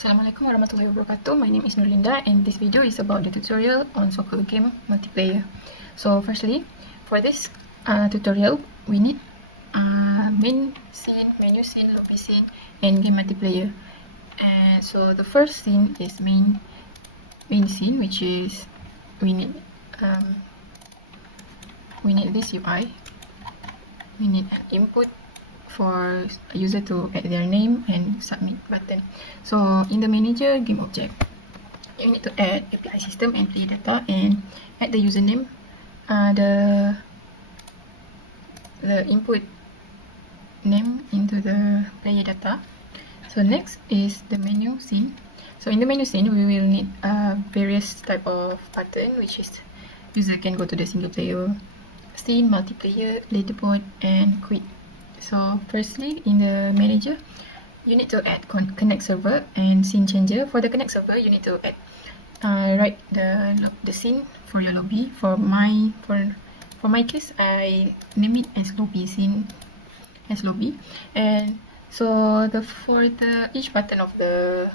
Assalamualaikum warahmatullahi wabarakatuh. My name is Nurlinda and this video is about the tutorial on soccer game multiplayer. So firstly, for this tutorial, we need main scene, menu scene, lobby scene, and game multiplayer. And so the first scene is main scene, which is we need this UI. We need an input for a user to add their name and submit button. So in the manager game object, you need to add API system and play data and add the username, the input name into the player data. So next is the menu scene. So in the menu scene, we will need various type of button, which is user can go to the single player scene, multiplayer, leaderboard, and quit. So firstly, in the manager, you need to add connect server and scene changer. For the connect server, you need to add write the scene for your lobby. For my case, I name it as lobby scene, as lobby. And so for each button of the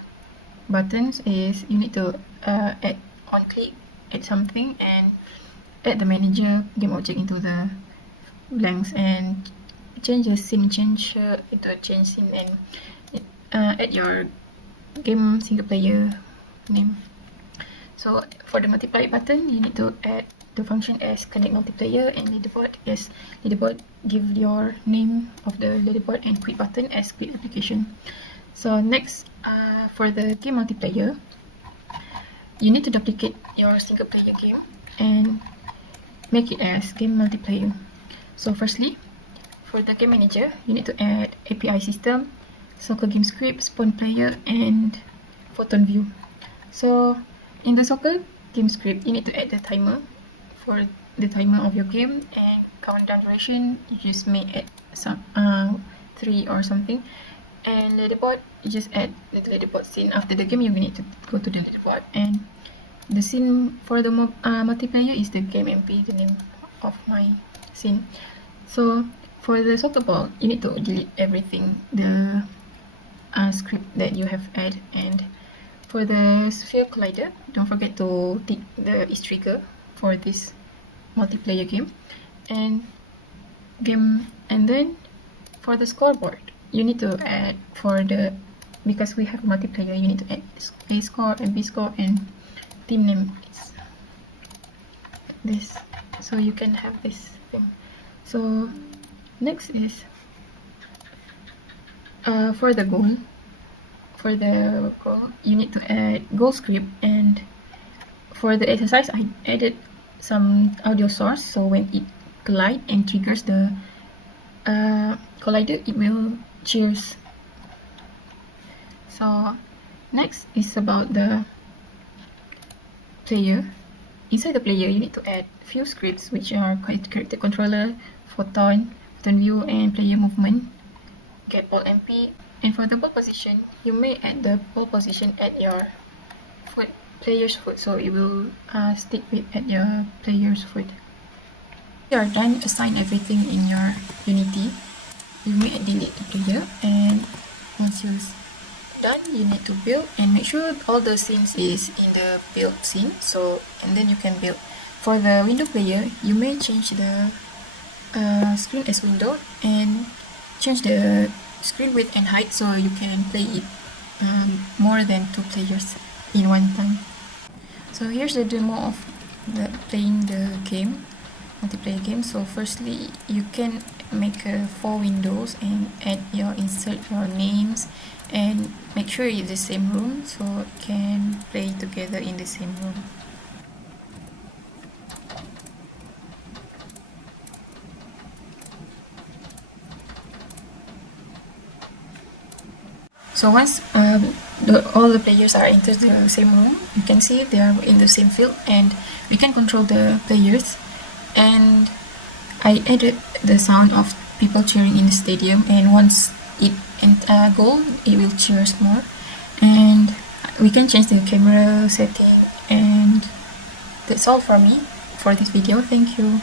buttons is you need to add on click, add something, and add the manager game object into the blanks and change the scene changer into a change scene and add your game single player name. So for the multiply button, you need to add the function as connect multiplayer and leaderboard as leaderboard. Give your name of the leaderboard and quit button as quit application. So next, for the game multiplayer, you need to duplicate your single player game and make it as game multiplayer. So firstly, for the game manager, you need to add API system, soccer game script, spawn player, and photon view. So in the soccer game script, you need to add the timer for the timer of your game and countdown duration. You just may add some 3 or something. And leaderboard, you just add the leaderboard scene. After the game, you need to go to the leaderboard. And the scene for the multiplayer is the game MP, the name of my scene. So for the soccer ball, you need to delete everything, the script that you have added. And for the sphere collider, don't forget to tick the is trigger for this multiplayer game. And then for the scoreboard, you need to add because we have multiplayer, you need to add A score and B score and team name is this, so you can have this thing. So next is for the goal. You need to add goal script, and for the exercise, I added some audio source, so when it collide and triggers the collider, it will cheers. So next is about the player. Inside the player, you need to add few scripts, which are character controller, photon view, and player movement, get ball MP. And for the ball position, you may add the ball position at your player's foot, so it will stick at your player's foot. You are done, assign everything in your Unity. You may delete the player, and once you're done, you need to build and make sure all the scenes is in the build scene. So and then you can build. For the window player, you may change the screen as window and change the screen width and height so you can play it more than 2 players in one time. So here's the demo of playing the game, multiplayer game. So firstly, you can make 4 windows and insert your names and make sure it's the same room so you can play together in the same room. So once all the players are into the same room, you can see they are in the same field and we can control the players. And I added the sound of people cheering in the stadium, and once it goal, it will cheers more. And we can change the camera setting, and that's all for me for this video. Thank you.